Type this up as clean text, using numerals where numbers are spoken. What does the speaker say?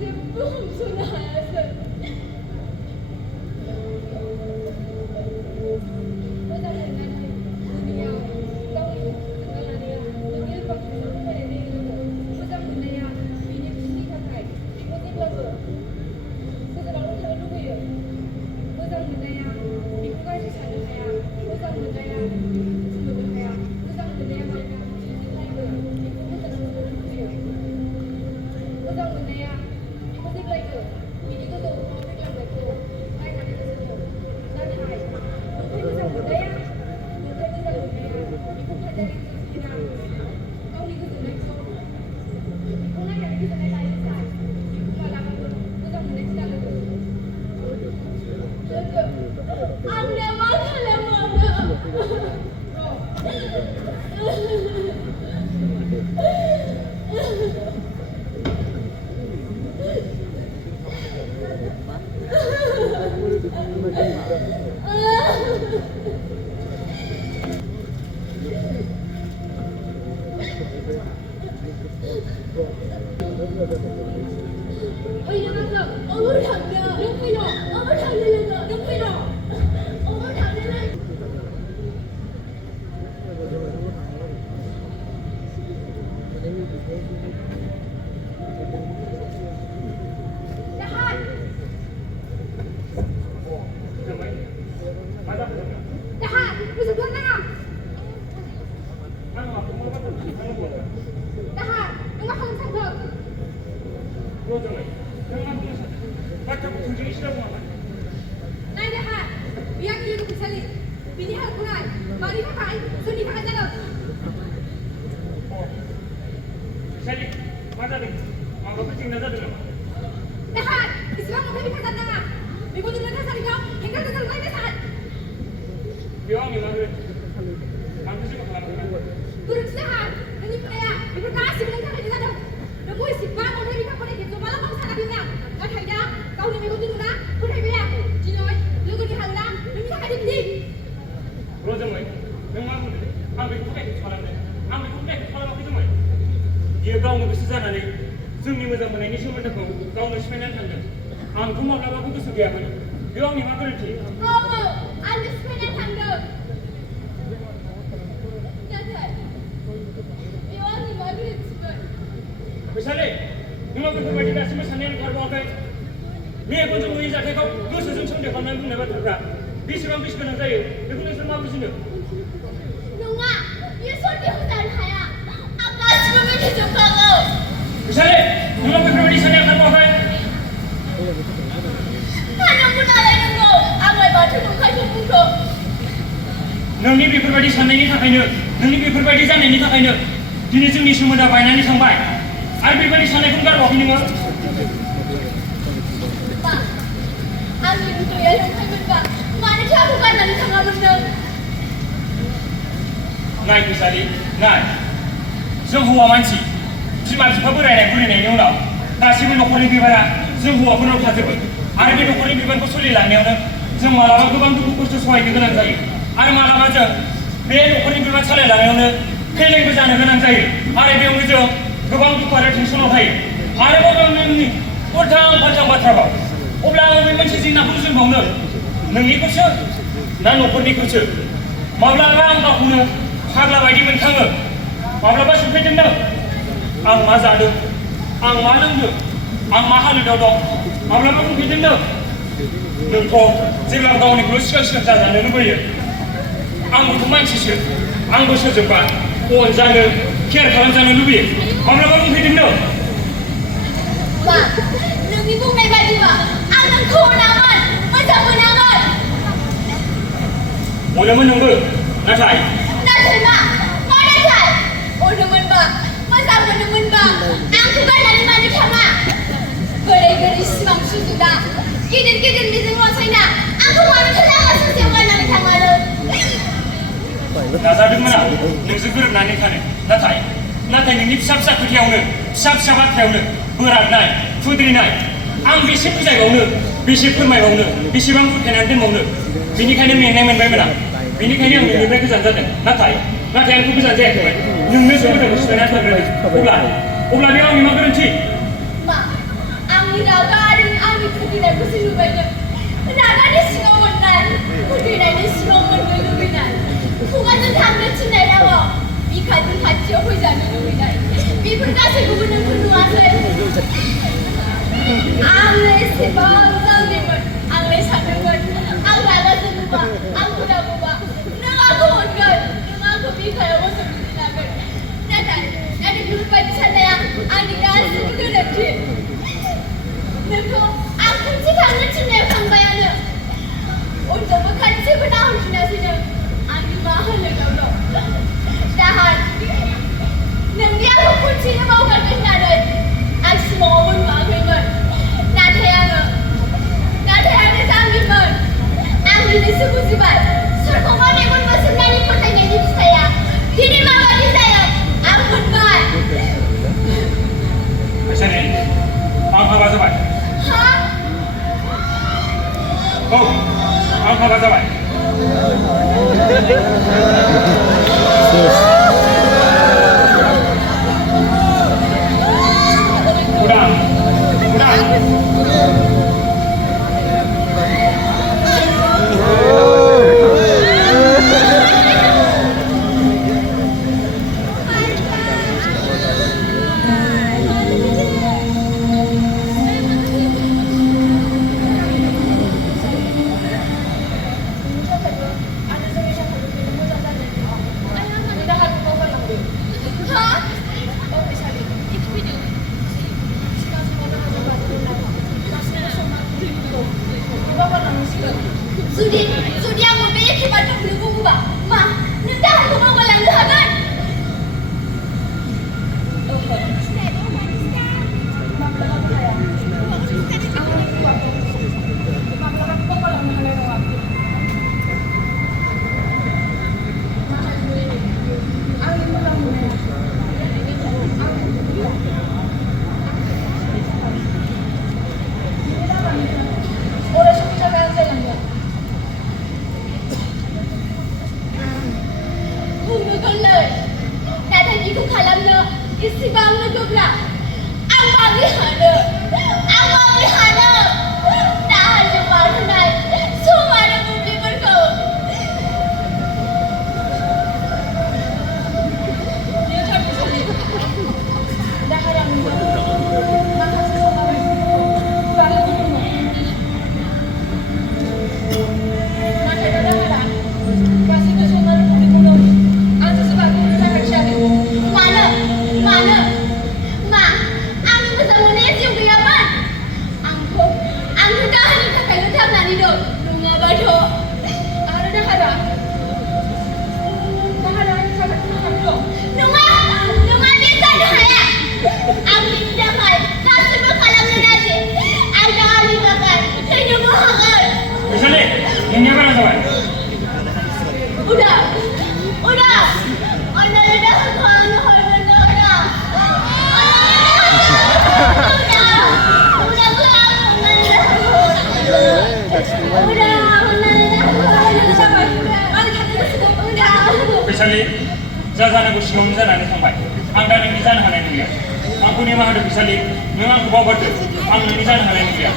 जेबो हमस'नो हायासै मोजां मोननानै दुनियाव गावनि गोसोखौ लानाया नोंनि लोगोखौ फरायनाय लोगो मोजां मोननाया बिनि खुसिनि थाखाय बिखौ जेब्लाबो गोजानावनो थानो लुबैयो मोजां मोननाया बिखौ गाज्रि साननो हाया मोजां मोननाया दुखु मोननो हाया मोजां मोननाया मानोना जेब्लायबो बिखौ गोजानाव थानो लुबैयो मोजां मोननाया बिखौ जेब्लायबो बिनि गोजौआव फैलांनायखौ नायनानै गोसोखौ नाथाय नंखाय मोजां मोननाया बिखौ फाजारि सोरजिना गावनि गोजोननायखौ बिखौ नायनानै गोजोननाय लायोखाय बिखौ मालाबाबो मोजां मोननाय जालोगो लोगो आंनो मा खालामबावनो Ôi nó bắt đầu, ôi thằng nhờ, nó quay đầu, ôi thằng nhờ lần nữa, nó quay đầu, ôi thằng nhờ lên. Dahan. Dahan, bisa buat tengah. Dahan, enggak kalau sanggup. Này đại hạ, biar dia duduk Pwisali. Bini hal kunai, mari pakai, suni pakai jalan. Pwisali, mana ni? Apa kucing nazar dulu? Dahan, Islam mungkin bisa datang. Minggu ni nanti sari kau, hingga ke dalam ini saat. Biar ni mana? Kamu sih makan apa? Turun dahan, ini pria, ibu kasih bilang kau di sana. Nunggu isibah, orang ini kau ni kita malam bangsa nabi nak. Kau thay dah, kau ni minggu tu mana? Kau thay biar. Jinoi, lu kau di halam, lu bisa kau di. Rozumai, memang ambil kukai kecuali ni, ambil kukai kecuali apa itu mai? Dia kau ni bersih sana ni, zoom ni macam mana ni semua tak kau ni sebenarnya tangga. Angku mau lawan aku tu suka apa ni? Dia ni macam ni. Oh, anda sebenarnya tangga. Jangan. Dia ni macam ni. Pwisali, ni mau kita bagi dah semua sana ni kerja apa? Ni aku tu mui jadi kau, kau sesuatu semua kau nanti nak berterus. Bisibang bisibang saya, aku ni semua bisibang. Nunga, dia sudah hutan haya. Apa cuma macam tu kau? Pwisali, ni mau kita bagi sana kerja apa? Anak muda lain nunggu, awal batu nungkai nunggu. Nungni berbadi sana ni tak kena, nungni berbadi sana ni tak kena. Dini tu ni semua dah bayar ni sampai. Air berbadi sana pun kerja apa ni mau? Pak, angin tu ya yang kami pak. Mana dia bukan dari tengah benar. Nai Pwisali, nai. जों हौवा मानसि, बिमा बिफा बोरायनायनि उनाव गासिबो न'खरनि बिबाना जों हौवाफोरनाव थाजोबो आरो बे न'खरनि बिबानखौ सोलिलांनायावनो जों मालाबा गोबां दुखु खस्थ' सहायनो गोनां जायो आरो मालाबा जों बे न'खरनि बिबान सालायलांनायावनो फेलेंबो जानो गोनां जायो आरो बेयावनो जों गोबां दुखु आरो टेनसनाव थायो आरोबाव नोंनि उल्थां फाल्थां बाथ्राबाव अब्ला आं बे मोनसे जेंनाखौ रुजुनबावनो नोंनिखौसो ना न'खरनिखौसो माब्लाबा आं गावखौनो फाग्ला बायदि मोनखाङो माब्लाबा सोंफैदोंनो आं मा जादों आं मा लोंदों आं मा हालोदाव दं माब्लाबा बुंफैदोंनो नोंखौ जेब्ला गावनिखौल' सिगां सिगां जाजानो लुबैयो आंबोथ' मानसिसो आंबो सोरजोंबा अनजानो केयार खालामजानो लुबैयो माब्लाबा बुंफैदोंनो मा नोंनि बुंनाय बायदिबा आं नोंखौ अनामोन मोजां मोनामोन अनोमोन नोंबो नाथाय मा नाथाय अनोमोनबा मोजां मोनोमोनबा आंखौ गारनानै मानो थाङा गोदै गोदै सिमां सुजुना गिदिर गिदिर मिजिं रनसायना आंखौ मानोथो लामा ससेयाव गारनानै थाङानो नाजादोंमोन आं नोंजों गोरोबनानै थानो नाथाय नोंनि फिसा फिसा खोथायावनो फिसा फिसा बाथ्रायावनो बोराबनाय खुद्रिनाय आं बेसे बुजायबावनो बेसे फोरमायबावनो बेसेबां फोथायनानै दोनबावनो बेनिखायनो मेंनाय मोनबायमोन आं बेनिखायनो आं नोंनिफ्राय गोजान जादों नाथाय आंथ' गोजान जायाखैमोन नोंनो सोमोन्दो सिफायनानै थाग्रोदों अब्ला बेयाव आंनि मा गोरोन्थि मा आंनि खाथियाव फैजानो लुबैनाय बेफोर गासैखौबो नोंखौ नुवाखै आंलाय एसेबां जावलिमोन आंलाय सानदोंमोन आं रागा जोङोबा आं हुदागौबा नों आंखौ अनगोन नों आंखौ बिखायाव गसंनानै लागोन नाथाय बेफोरबायदि साननाया आंनि गासिबो गोरोन्थि नोंखौ आं खनसे थांनो थिननायाव थांबायानो उनजोंबो खनसेबो नाहरफिनासै नों आंनि मा होनो गावनाव दाहार नोंदि आंखौ खनसेनो बावगारगोन होननानै आं सिमाङावबो नुवाखैमोन नाथाय आङो जाम्बिमोन आं दिनैसो बुजिबाय सोरखौबा मेगन मोसोमनायनि फोथायनायनि फिथाइया दिनै माबादि जायो आं मोनबाय फैसालि आं हाबा जाबाय हा औ आं हाबा जाबाय उदां जुदि आं बे एखे बाथ्राखौनो बुङोबा मा नों दाहारखौ बावगारलांनो हागोन माब्लाबाबो हाया आं माब्लाबाबो बावगारलांनो हानाय नङा आंनि मोजां मोननाया अराय समनि थाखाय आं जायलांगोन बुंनो गोरलै नाथाय बेखौ खालामनो एसेबांनो गोब्राब आं माबोरै हानो दाहारजों बारहोनाय सम आरो मोब्लिबफोरखौ बेयो थार फैसालि दाहारा नोंखौ माखासे समाव बारहोदोंमोन नाथाय दा दाहारा गासैबो सम आरो मोब्लिबखौनो आंजोंसो बारहोनो थाखाय थियारि मानो मा आंनि मोजां मोननाया जिउ गैयामोन आंथ' दाहारनि थाखायल' थांनानै दं नङाबाथ' आरो दाहारा आंनि थाखाय थांनानै दं नङा बे जानो हाया आं बिनि थाखाय गासैबो खालामनो राजि आं दाहारनि थाखाय थैनोबो हागोन फैसालि नोंनिया बारा जाबाय उदा अन्नानै दाहारखौ आंनो हरगोन ना फैसालि जा जानांगौ सिगाङावनो जानानै थांबाय आं दा नोंनि जानो हानाय नंलिया आंखौ निमाहा होदो फैसालि नों आंखौ बावगारदो आं नोंनि जानो हानाय नंलिया